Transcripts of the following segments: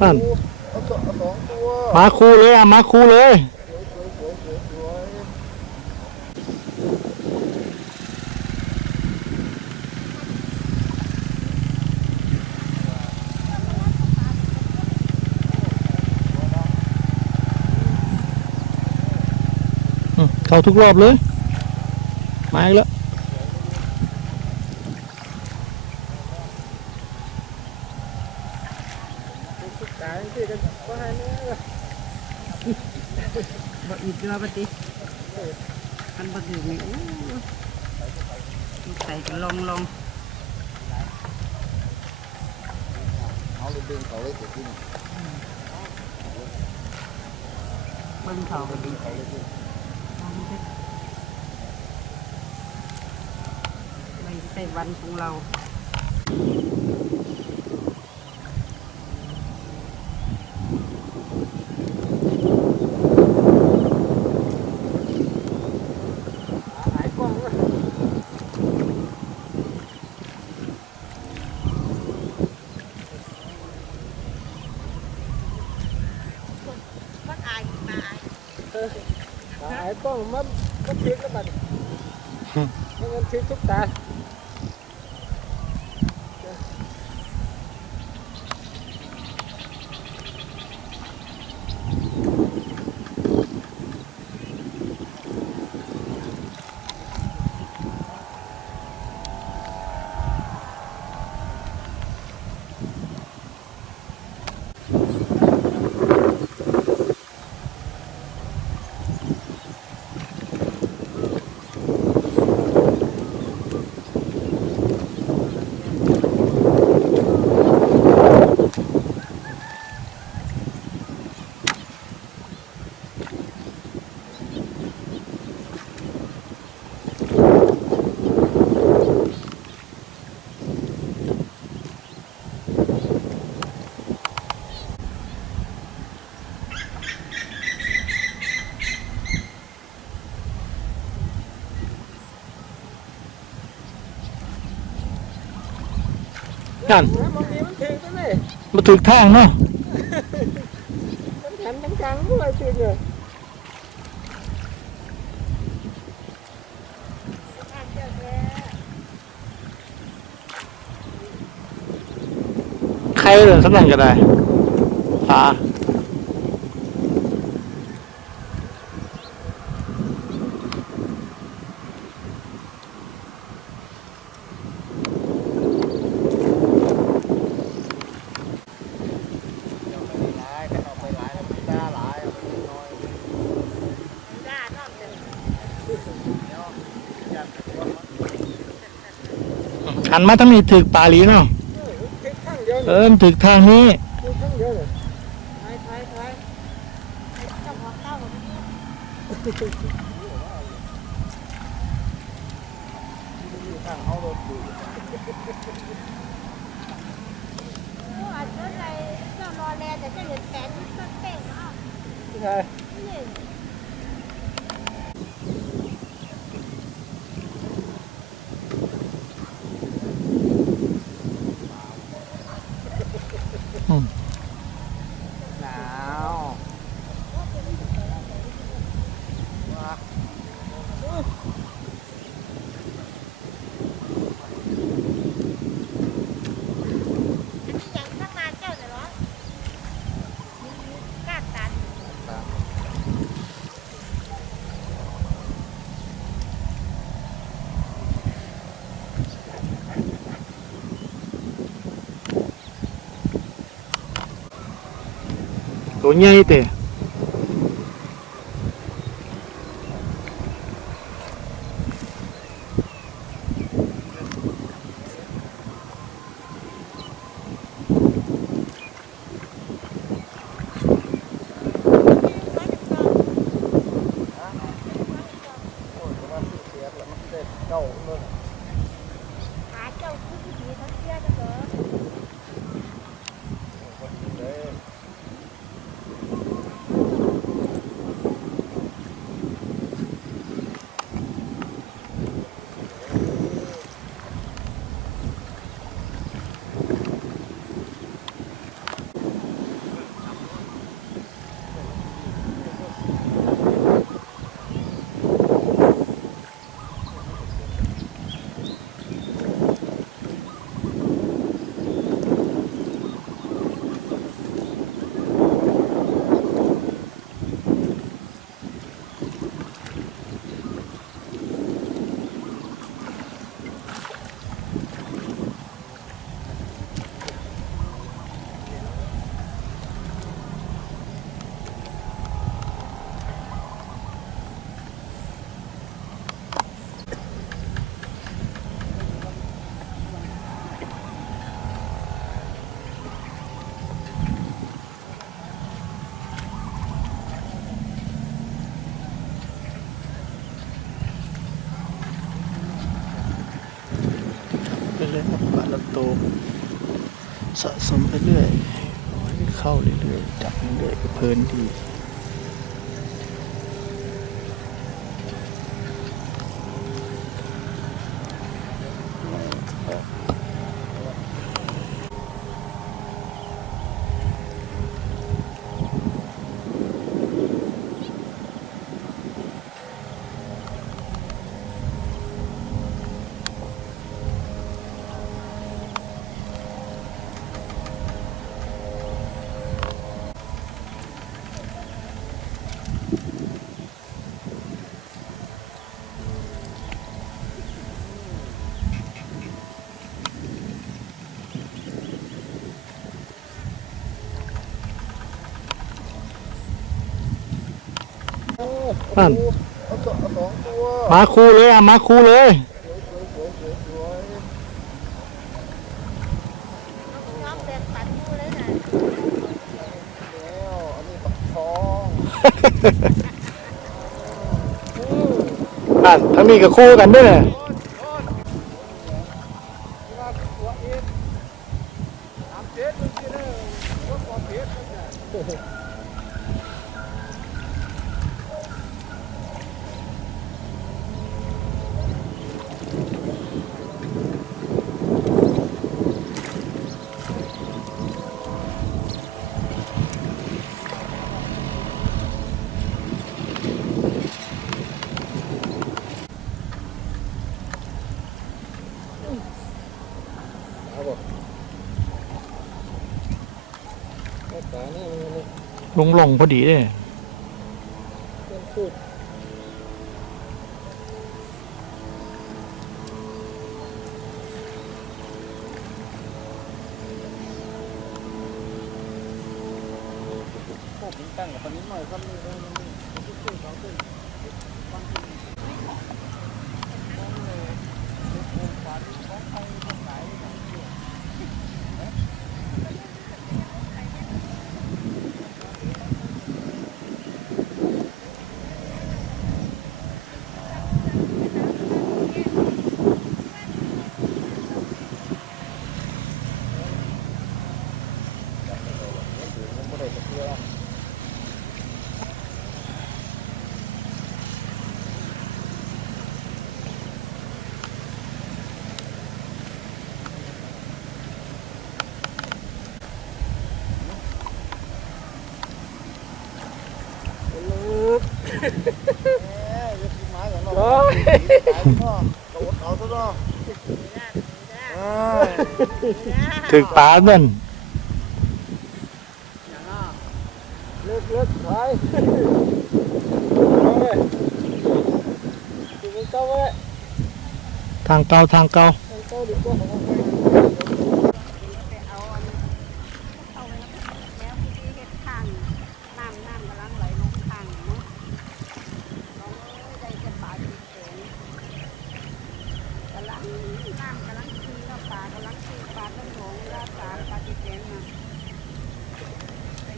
นั่นเอาสองเอาสองตัวมาคู่เลยอะมาคู่เลยสวยสวยสวยอืมเข้าทุกรอบเลยมาอีกแล้ว กายที่ ก็ห้เนี่ยบ่อีกเดือปฏิมันบ่ถึงนี่อู้ใส่กันลองลองเอาเลยดึงเขาเลยเสร็จที่นี่บิ่งเขาก็ดีเขาเลยดึงไม่ใช่วันของเรา หายกล้องแล้ว มันอายมาอาย หายกล้องมันมันทิ้งแล้วบัดมันมันทิ้งทุกตา นั่นบางทีมันทิ้งตัวนี่มาถึกทางเนาะมันหันทั้งกลางด้วยทิ้งเลยอ่านเจอแล้วใครเดินสักหน่อยก็ได้ตา หลายแต่เอาไปหลายแล้วมันด่าหลายเอาไปน้อย ด่านอกเดิม อยากจะตัวมั นหันมาทั้งนี้ถึกปลาหลีเนาะทิ้งข้างเดียวเอนี่อมันถึกทางนี้ทิ้งข้างเดียวเลย ถอยถอยถอยไอ้เจ้าของเต้าของนี่ ข้างเอารถอยู่ โอ้อาจจะอะไรเจ้ารอแลแต่เจ้าเห็นแสนต้นเป้งเอ้า ใช่ นี่ หนาวว้า อันนี้อย่างข้างมาเจ้าน่ะเหรอมีกาดตัน ตั สะสมไปเรื่อยๆเข้าเรื่อยๆจับเรื่อยๆเพลินดี นั่น เอาสองเอาสองตัวมาคู่เลยอะมาคู่เลย น้องแบกปันมูเลยนะแล้วอันนี้ปักทองอะทั้งนี้ก็คู่กันด้วยว่าตัวเอ็ดสามเจ็ดมันกินได้ว่าตัวเอ็ดมันเนี่ย ตานี่มัน ลงลงพอดีเลยเป็นพูดตั้งกับปันนิดหน่อยก็มีมันมีมันขึ้นสองขึ้น โอ้ยเอาซะเนาะ ถึกปลาเนั่นเลิกเลิกถอยเอาเลยดูมันเก้าไว้ทางเก่าทางเก่า มันเก้าดีกว่า ไปเอาอันเอาไว้แล้วพี่เฮ็ดข้างน้ำน้ำกำลังไหลลงข้างเนาะน้องเอ้ยได้จะปลาติดแขนกำลังน้ำกำลังขึ้นแล้วปลากำลังขึ้นปลาต้นหงเวลาปลาปลาติดแขนมาไป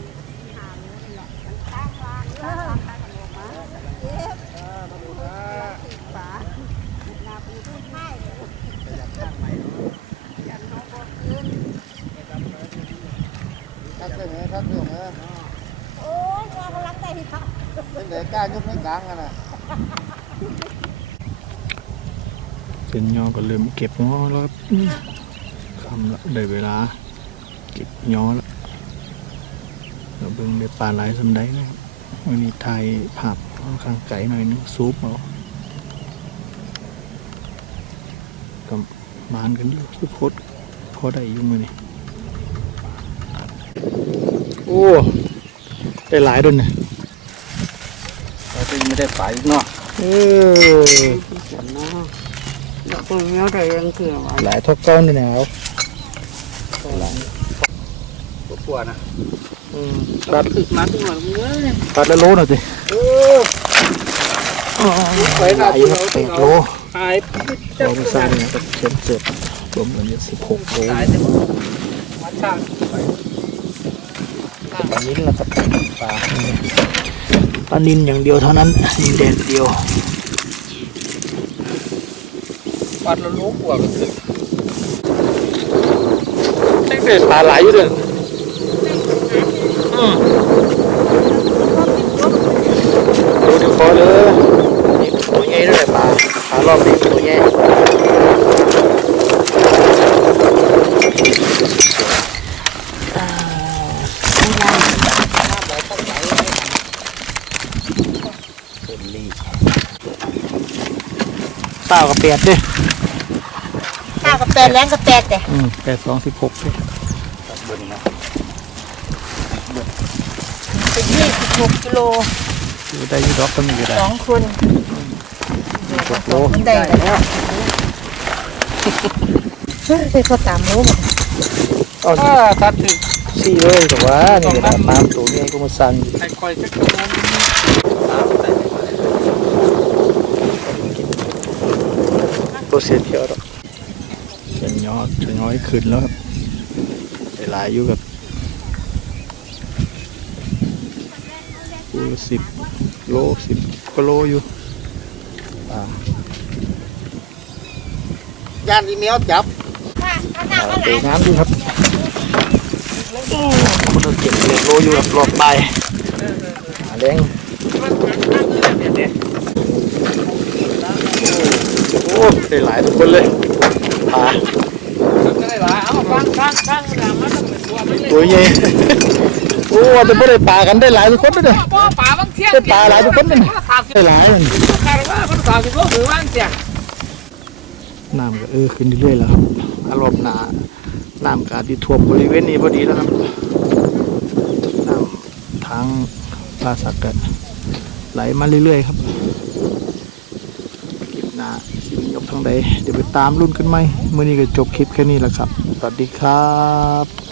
หาเลยนี่แหละมันข้างล่างล่างข้างกันออกมาเจ็บติดปลาหน้าปูทุ่นให้เลยยันน้องบอกขึ้น ทักเรื่องไหนทักเรื่องไหนโอ้ยว่ากำลังใจค่ะเป็นไหนกล้ายกไม่กลางกันนะเส้นยอก็เริ่มเก็บงอแล้วครับคำละได้เวลา เก็บยอแล้วเราเบิ่งได้ปลาหลายสำได้นะครับวันนี้ถ่ายภาพค่อนข้างไกลหน่อยนึงซูปเอาก็มานกันอยู่คือโพดพอได้อยู่มือนี่ โอ้ ได้หลายด้วยเนี่ยเราจะไม่ได้ไปเนาะเออฉันเนาะแล้วก็เงี้ยแต่ยังเกลือไว้หลายเท่าเก้านี่นะครับปวดนะตัดตึกมาตัวมึงเอ้ยตัดละโลหน่อยสิเออไปหลายอยู่ครับแปดโลหายเราไปสร้างเนี่ยกับเข็มเจ็ดรวมกันเนี่ยสิบหกโล ปลานินแล้วครับปลาปลานินอย่างเดียวเท่านั้นนินแดดเดียวปัดละลูกกว่าก็ถึงเต็มได้ปลาหลายอยู่เด้ออืมดูเดี๋ยวพอเลยนี่ตัวใหญ่ด้วยปลาปลารอบนี้ตัวใหญ่ เปล่ากับเปียดดิข้าวกับแปดแรงกับแปดแต่อืมแปดสองสิบหกดิเป็นยี่สิบหกกิโลอยู่ได้อยี่ดอกก็มีก็ได้สองคนหกโลมันได้แล้วเฮ้ยไปก็ตามรู้หมดเอาถ้าตัดถึงสี่เลยแต่ว่านี่ก็ได้ตามตัวนี้ก็มาสั่งอยู่ไอ้คอยจะกระโดดตามใส่ ไปเลยตัวเสียเที่ยวดอกเสียนยอดเสียนย้อยขึ้นแล้วครับหลายอยู่กับอยู่สิบโลสิบกว่าโลอยู่อ่าย่านอีเมลจับอ่าตัวงามดีครับอืมคนละเจ็ดโลอยู่ครับรอบใบายหาแรง โอ้ได้หลายทุกคนเลยปลาได้หลายเอาฟังฟังฟังมันมันต้องเป็นตัวมันเลยตัวใหญ่โอ้จะไม่ได้ปลากันได้หลายทุกคนเลยบ่ป่าบางเที่ยงได้ปลาหลายทุกคนเลยสามสิบได้หลายมันคาร์ว่าคนสามสิบโลหรือว่างเสียงน้ำก็เออขึ้นเรื่อยๆแล้วครับอารมณ์หนาน้ำกอาที่ท่วมบริเวณนี้พอดีแล้วครับน้ำทางปลาสักก็ไหลมาเรื่อยๆครับคลิปหน้า สิมียกทางใดเดี๋ยวไปตามรุ่นกันไหมเมื่อนี้ก็จบคลิปแค่นี้แหละครับ สวัสดีครับ